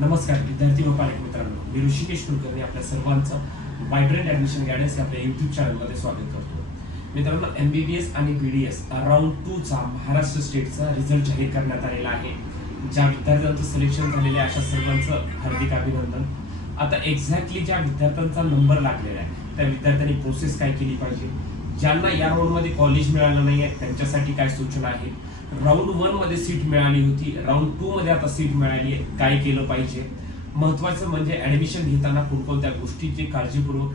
नमस्कार विद्यार्थी व पालक मित्रांनो. मी ऋषिकेश कुलकर्णी आपल्या सर्वांचं व्हायब्रंट ऍडमिशन गायडन्स या आपल्या युट्यूब चॅनलमध्ये स्वागत करतो. मित्रांनो एम बी बी एस आणि बीडीएस राऊंड टूचा महाराष्ट्र स्टेटचा रिझल्ट जाहीर करण्यात आलेला आहे. ज्या विद्यार्थ्यांचं सिलेक्शन झालेलं आहे अशा सर्वांचं हार्दिक अभिनंदन. आता एक्झॅक्टली ज्या विद्यार्थ्यांचा नंबर लागलेला आहे त्या विद्यार्थ्यांनी प्रोसेस काय केली पाहिजे? ज्यांना या राऊंडमध्ये कॉलेज मिळालं नाही आहे त्यांच्यासाठी काय सूचना आहेत? राऊंड वनमध्ये सीट मिळाली होती. राऊंड टू मध्ये आता सीट मिळाली आहे. काय केलं पाहिजे? महत्वाचं म्हणजे ऍडमिशन घेताना कोणकोणत्या गोष्टीची काळजीपूर्वक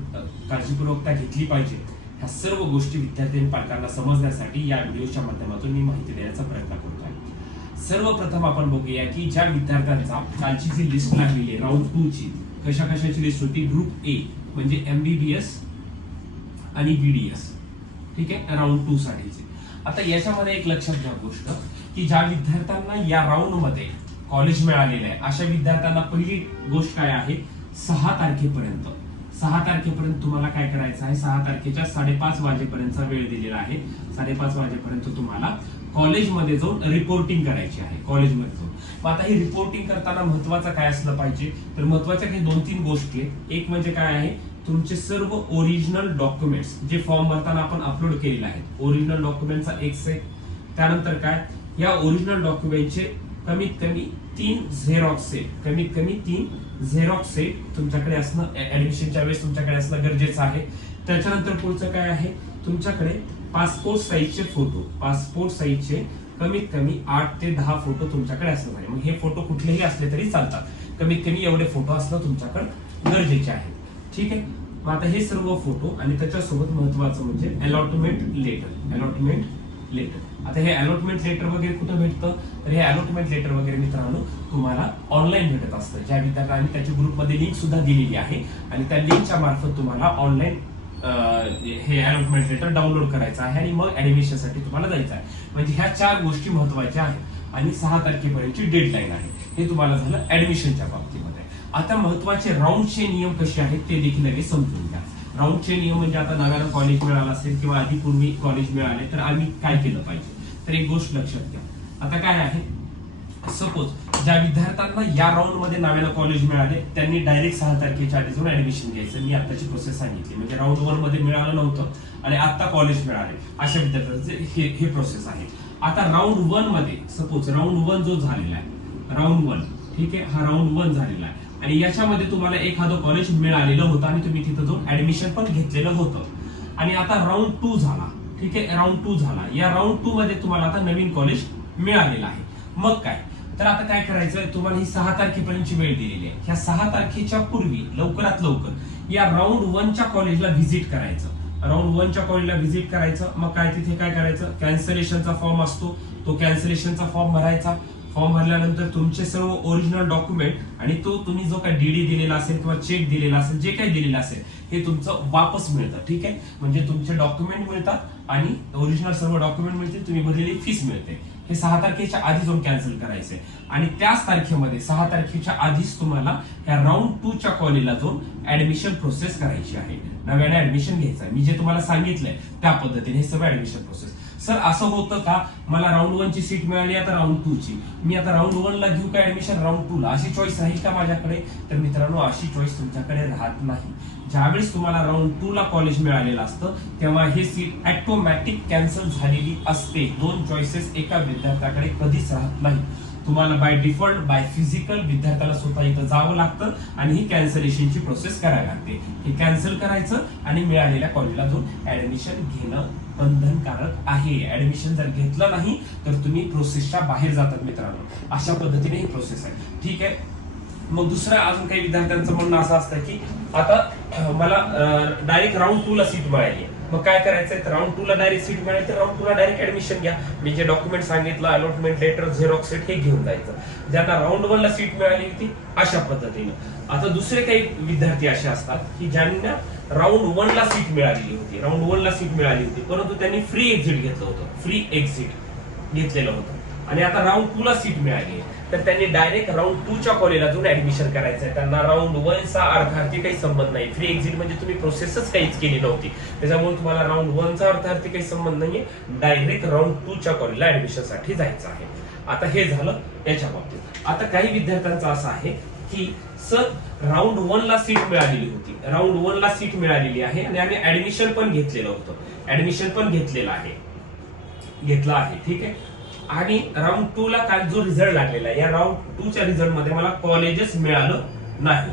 काळजीपूर्वकता घेतली पाहिजे? ह्या सर्व गोष्टी विद्यार्थी आणि पालकांना समजण्यासाठी या व्हिडिओच्या माध्यमातून मी माहिती देण्याचा प्रयत्न करतो आहे सर्वप्रथम आपण बघूया की ज्या विद्यार्थ्यांचा कालची जी लिस्ट लागलेली आहे राऊंड टू ची कशा कशाची लिस्ट होती? ग्रुप ए म्हणजे एमबीबीएस आणि बीडीएस ठीक आहे? राऊंड टू साठीची. आता याच्यामध्ये एक लक्षात घ्या गोष्ट की ज्या विद्यार्थ्यांना या राऊंडमध्ये कॉलेज मिळालेलं आहे अशा विद्यार्थ्यांना पहिली गोष्ट काय आहे? सहा तारखेपर्यंत. सहा तारखेपर्यंत तुम्हाला काय करायचं आहे? सहा तारखेच्या साडेपाच वाजेपर्यंतचा वेळ दिलेला आहे. साडेपाच वाजेपर्यंत तुम्हाला कॉलेजमध्ये जाऊन रिपोर्टिंग करायची आहे कॉलेजमध्ये जाऊन. मग आता हे रिपोर्टिंग करताना महत्वाचं काय असलं पाहिजे? तर महत्त्वाच्या काही दोन तीन गोष्टी आहेत. एक म्हणजे काय आहे? तुमचे सर्व ओरिजिनल डॉक्युमेंट्स जे फॉर्म भरताना आपण अपलोड केलेले आहेत. ओरिजिनल डॉक्युमेंटचा एक सेट त्यानंतर काय? या ओरिजिनल डॉक्युमेंटचे कमीत कमी तीन झेरॉक्स सेट कमीत कमी तीन झेरॉक्स सेट तुमच्याकडे असणं ऍडमिशनच्या वेळेस तुमच्याकडे असणं गरजेचं आहे. त्याच्यानंतर पुढचं काय आहे? तुमच्याकडे पासपोर्ट साईजचे फोटो पासपोर्ट साईजचे कमीत कमी आठ ते दहा फोटो तुमच्याकडे असले पाहिजे मग हे फोटो कुठलेही असले तरी चालतात. कमीत कमी एवढे फोटो असणं तुमच्याकडे गरजेचे आहे. ठीक आहे? मग आता हे सर्व फोटो आणि त्याच्यासोबत महत्वाचं म्हणजे अलॉटमेंट लेटर अलॉटमेंट लेटर आता हे अलॉटमेंट लेटर वगैरे कुठं भेटतं? तर हे अलॉटमेंट लेटर वगैरे मित्रांनो तुम्हाला ऑनलाईन भेटत असतं. ज्या विद्यार्थ्यांनी त्याच्या ग्रुपमध्ये लिंक सुद्धा दिलेली आहे आणि त्या लिंकच्या मार्फत तुम्हाला ऑनलाईन हे अलॉटमेंट लेटर डाउनलोड करायचं आहे आणि मग ऍडमिशनसाठी तुम्हाला जायचं आहे. म्हणजे ह्या चार गोष्टी महत्त्वाच्या आहेत आणि सहा तारखेपर्यंतची डेडलाईन आहे. हे तुम्हाला झालं ऍडमिशनच्या बाबतीमध्ये. आता महत्त्वाचे राऊंडचे नियम कसे आहेत ते देखील लगेच समजून घ्या. राऊंडचे नियम म्हणजे आता नव्यानं कॉलेज मिळालं असेल किंवा आधी पूर्वी कॉलेज मिळाले तर आम्ही काय केलं पाहिजे? तर एक गोष्ट लक्षात घ्या. आता काय आहे? सपोज ज्या विद्यार्थ्यांना या राऊंडमध्ये नावेला कॉलेज मिळाले त्यांनी डायरेक्ट सहा तारखेच्या आधी जाऊन ऍडमिशन घ्यायचं. मी आताची प्रोसेस सांगितली. म्हणजे राऊंड वनमध्ये मिळालं नव्हतं आणि आता कॉलेज मिळाले. अशा विद्यार्थ्यांचे हे हे प्रोसेस आहे. आता राऊंड वनमध्ये सपोज राऊंड वन जो झालेला आहे राऊंड वन ठीक आहे? हा राऊंड वन झालेला आहे. आणि याच्यामध्ये तुम्हाला एखादं कॉलेज मिळालेलं होतं आणि तुम्ही तिथं जाऊन ऍडमिशन पण घेतलेलं होतं. आणि आता राऊंड टू झाला ठीक आहे? राऊंड टू झाला. या राऊंड टू मध्ये तुम्हाला आता नवीन कॉलेज मिळालेलं आहे. मग काय? तर आता काय करायचं? तुम्हाला ही सहा तारखेपर्यंतची वेळ दिलेली आहे. ह्या सहा तारखेच्या पूर्वी लवकरात लवकर या राऊंड वनच्या कॉलेजला व्हिजिट करायचं. राऊंड वनच्या कॉलेजला व्हिजिट करायचं. मग काय तिथे काय करायचं? कॅन्सलेशनचा फॉर्म असतो. तो कॅन्सलेशनचा फॉर्म भरायचा. फॉर्म भरल्यानंतर तुमचे सर्व ओरिजिनल डॉक्युमेंट आणि तो तुम्ही जो काही डीडी दिलेला असेल किंवा चेक दिलेला असेल जे काही दिलेलं असेल हे तुमचं वापस मिळतं. ठीक आहे? म्हणजे तुमचे डॉक्युमेंट मिळतात आणि ओरिजिनल सर्व डॉक्युमेंट मिळतील तुम्ही भरलेली फीस मिळते. हे सहा तारखेच्या आधी जाऊन कॅन्सल करायचंय. आणि त्याच तारखेमध्ये सहा तारखेच्या आधीच तुम्हाला ह्या राऊंड टू च्या कॉलेजला जाऊन ऍडमिशन प्रोसेस करायची आहे. नव्याने ऍडमिशन घ्यायचं आहे मी जे तुम्हाला सांगितलंय त्या पद्धतीने हे सगळं ऍडमिशन प्रोसेस सर असं होतं का? मला राऊंड वन ची सीट मिळाली आता राऊंड टू ची. मी आता राऊंड वन ला घेऊ का ऍडमिशन राऊंड टू ला. अशी चॉईस राहील का माझ्याकडे? तर मित्रांनो अशी चॉईस तुमच्याकडे राहत नाही. ज्यावेळेस तुम्हाला राऊंड टू ला कॉलेज मिळालेलं असतं तेव्हा हे सीट ऍटोमॅटिक कॅन्सल झालेली असते. दोन चॉईसेस एका विद्यार्थ्याकडे कधीच राहत नाही. तुम्हाला बाय डिफॉल्ट बाय फिजिकल विद्यार्थ्याला स्वतः इथं जावं लागतं आणि ही कॅन्सलेशनची प्रोसेस करावी लागते. हे कॅन्सल करायचं आणि मिळालेल्या कॉलेजला जाऊन ऍडमिशन घेणं बंधनकारक आहे. ऍडमिशन जर घेतलं नाही तर तुम्ही प्रोसेसच्या बाहेर जातात मित्रांनो. अशा पद्धतीने ही प्रोसेस आहे. ठीक आहे? मग दुसरं अजून काही विद्यार्थ्यांचं म्हणणं असं असतं की आता मला डायरेक्ट राऊंड टू ला सीट मिळाली. मग काय करायचंय? तर राऊंड टू ला डायरेक्ट सीट मिळाली तर राऊंड टू ला डायरेक्ट ऍडमिशन घ्या. मी जे डॉक्युमेंट सांगितलं अलॉटमेंट लेटर झेरॉक्स सेट हे घेऊन जायचं. ज्यांना राऊंड वन ला सीट मिळाली होती अशा पद्धतीनं. आता दुसरे काही विद्यार्थी असे असतात की ज्यांना राऊंड वन ला सीट मिळालेली होती. राऊंड वन ला सीट मिळाली होती. परंतु त्यांनी फ्री एक्झिट घेतलं होतं. फ्री एक्झिट घेतलेलं होतं. आणि आता राऊंड टू ला सीट मिळाली तर त्यांनी डायरेक्ट राऊंड टू च्या कॉलेजला जाऊन ऍडमिशन करायचं आहे त्यांना राऊंड वन चा अर्थार्थी काही संबंध नाही. फ्री एक्झिट म्हणजे तुम्ही प्रोसेसच काहीच केली नव्हती. त्याच्यामुळे तुम्हाला राऊंड वन चा अर्थार्थी काही संबंध नाहीये. डायरेक्ट राऊंड टू च्या कॉलेजला ऍडमिशनसाठी जायचं आहे. आता हे झालं याच्या बाबतीत. आता काही विद्यार्थ्यांचं असं आहे की सर राऊंड वन ला सीट मिळालेली होती. राऊंड वन ला सीट मिळालेली आहे आणि आम्ही ऍडमिशन पण घेतलेलं होतं. ऍडमिशन पण घेतलेलं आहे. घेतला आहे ठीक आहे? आणि राऊंड टू ला काल जो रिझल्ट लागलेला आहे या राऊंड टू च्या रिझल्टमध्ये मला कॉलेजच मिळालं नाही.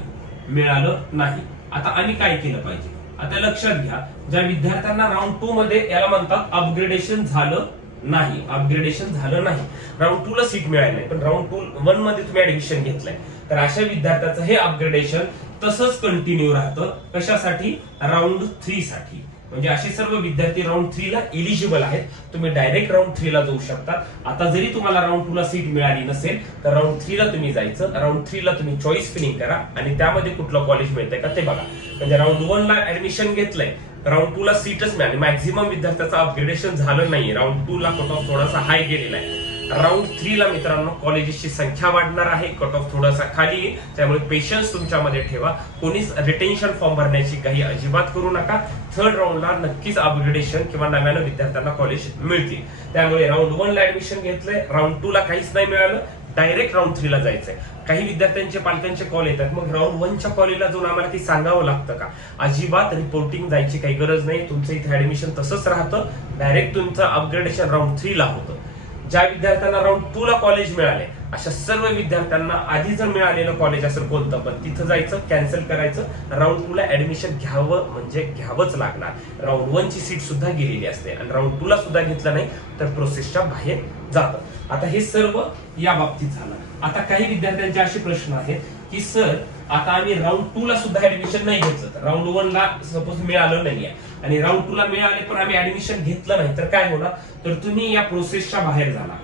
मिळालं नाही. आता आम्ही काय केलं पाहिजे? आता लक्षात घ्या ज्या विद्यार्थ्यांना राऊंड टू मध्ये याला म्हणतात अपग्रेडेशन झालं नाही. अपग्रेडेशन झालं नाही. राऊंड टू ला सीट मिळाली नाही. पण राऊंड टू वनमध्ये तुम्ही ऍडमिशन घेतलंय. तर अशा विद्यार्थ्याचं हे अपग्रेडेशन तसंच कंटिन्यू राहतं. कशासाठी? राऊंड थ्री साठी. म्हणजे असे सर्व विद्यार्थी राऊंड थ्रीला एलिजिबल आहेत. तुम्ही डायरेक्ट राऊंड थ्री ला जाऊ शकता. आता जरी तुम्हाला राऊंड टू ला सीट मिळाली नसेल तर राऊंड थ्रीला तुम्ही जायचं. राऊंड थ्रीला तुम्ही चॉईस फिलिंग करा आणि त्यामध्ये कुठलं कॉलेज मिळतंय का ते बघा. म्हणजे राऊंड वन ला ऍडमिशन घेतलंय. राऊंड टू ला सीटच मिळाली. मॅक्झिमम विद्यार्थ्याचं अपग्रेडेशन झालं नाही राऊंड टू ला कट ऑफ थोडासा हाय गेलेला आहे. राऊंड थ्री ला मित्रांनो कॉलेजेसची संख्या वाढणार आहे. कट ऑफ थोडासा खाली त्यामुळे पेशन्स तुमच्यामध्ये ठेवा. कोणीच रिटेन्शन फॉर्म भरण्याची काही अजिबात करू नका. थर्ड राऊंडला नक्कीच अपग्रेडेशन किंवा नव्यानं विद्यार्थ्यांना कॉलेज मिळतील. त्यामुळे राऊंड वन ला ऍडमिशन घेतलंय. राऊंड टू ला काहीच नाही मिळालं. डायरेक्ट राऊंड थ्रीला जायचंय. काही विद्यार्थ्यांचे पालकांचे कॉल येतात. मग राऊंड वनच्या कॉलेजला जाऊन आम्हाला ती सांगावं लागतं का? अजिबात रिपोर्टिंग जायची काही गरज नाही. तुमचं इथे ऍडमिशन तसंच राहतं. डायरेक्ट तुमचं अपग्रेडेशन राऊंड थ्रीला होतं. ज्या विद्यार्थ्यांना राऊंड टू ला कॉलेज मिळाले अशा सर्व विद्यार्थ्यांना आधी जर मिळालेलं कॉलेज असेल कोणतं पण तिथं जायचं कॅन्सल करायचं राऊंड टू ला ऍडमिशन घ्यावं म्हणजे घ्यावंच लागणार. राऊंड वन ची सीट सुद्धा गेलेली असते आणि राऊंड टू ला सुद्धा घेतलं नाही तर प्रोसेसच्या बाहेर जातं. आता हे सर्व या बाबतीत झालं. आता काही विद्यार्थ्यांचे असे प्रश्न आहेत की सर आता आम्ही राऊंड टू ला सुद्धा ऍडमिशन नाही घेतलं राऊंड वन ला सपोज मिळालं नाहीये. आणि राऊंड टू ला मिळाले पण आम्ही ऍडमिशन घेतलं नाही. तर काय होणार तर तुम्ही या प्रोसेसच्या बाहेर झाला.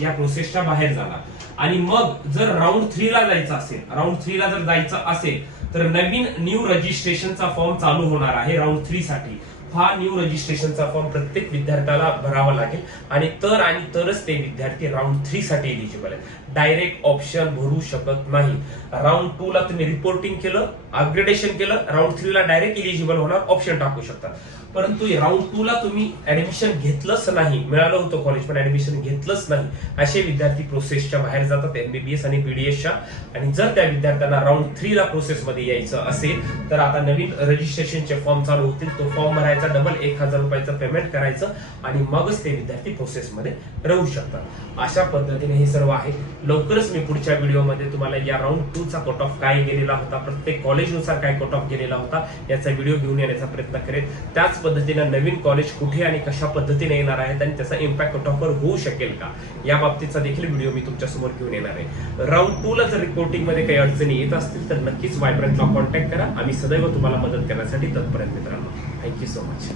या प्रोसेसच्या बाहेर झाला. आणि मग जर राऊंड थ्री ला जायचं असेल राऊंड थ्री ला जर जायचं असेल तर नवीन न्यू रजिस्ट्रेशनचा फॉर्म चालू होणार आहे राऊंड थ्री साठी. हा न्यू रजिस्ट्रेशनचा फॉर्म प्रत्येक विद्यार्थ्याला भरावा लागेल. आणि तर आणि तरच ते विद्यार्थी राऊंड थ्री साठी एलिजिबल आहेत. डायरेक्ट ऑप्शन भरू शकत नाही. राऊंड टू ला तुम्ही रिपोर्टिंग केलं अपग्रेडेशन केलं राऊंड थ्री ला डायरेक्ट इलिजिबल होणार ऑप्शन टाकू शकता. परंतु राऊंड टू ला तुम्ही ऍडमिशन घेतलंच नाही. मिळालं होतं कॉलेज पण ऍडमिशन घेतलंच नाही. असे विद्यार्थी प्रोसेसच्या बाहेर जातात एमबीबीएस आणि बीडीएसच्या आणि जर त्या विद्यार्थ्यांना राऊंड थ्री ला प्रोसेस मध्ये यायचं असेल तर आता नवीन रजिस्ट्रेशनचे फॉर्म चालू होतील. तो फॉर्म भरायचा डबल एक हजार रुपयाचं पेमेंट करायचं आणि मगच ते विद्यार्थी प्रोसेसमध्ये राहू शकतात. अशा पद्धतीने हे सर्व आहे. लवकरच मी पुढच्या व्हिडिओमध्ये तुम्हाला या राऊंड टू चा कट ऑफ काय गेलेला होता प्रत्येक कॉलेजनुसार काय कट ऑफ गेलेला होता याचा व्हिडिओ घेऊन येण्याचा प्रयत्न करेन. त्याच पद्धतीने नवीन कॉलेज कुठे आणि कशा पद्धतीने येणार आहेत आणि त्याचा इम्पॅक्ट कट ऑफवर होऊ शकेल का? या बाबतीचा देखील व्हिडिओ मी तुमच्यासमोर घेऊन येणार आहे. राऊंड टू ला जर रिपोर्टिंगमध्ये काही अडचणी येत असतील तर नक्कीच वायब्रंटला कॉन्टॅक्ट करा. आम्ही सदैव तुम्हाला मदत करण्यासाठी तत्पर आहेत मित्रांनो थँक्यू सो मच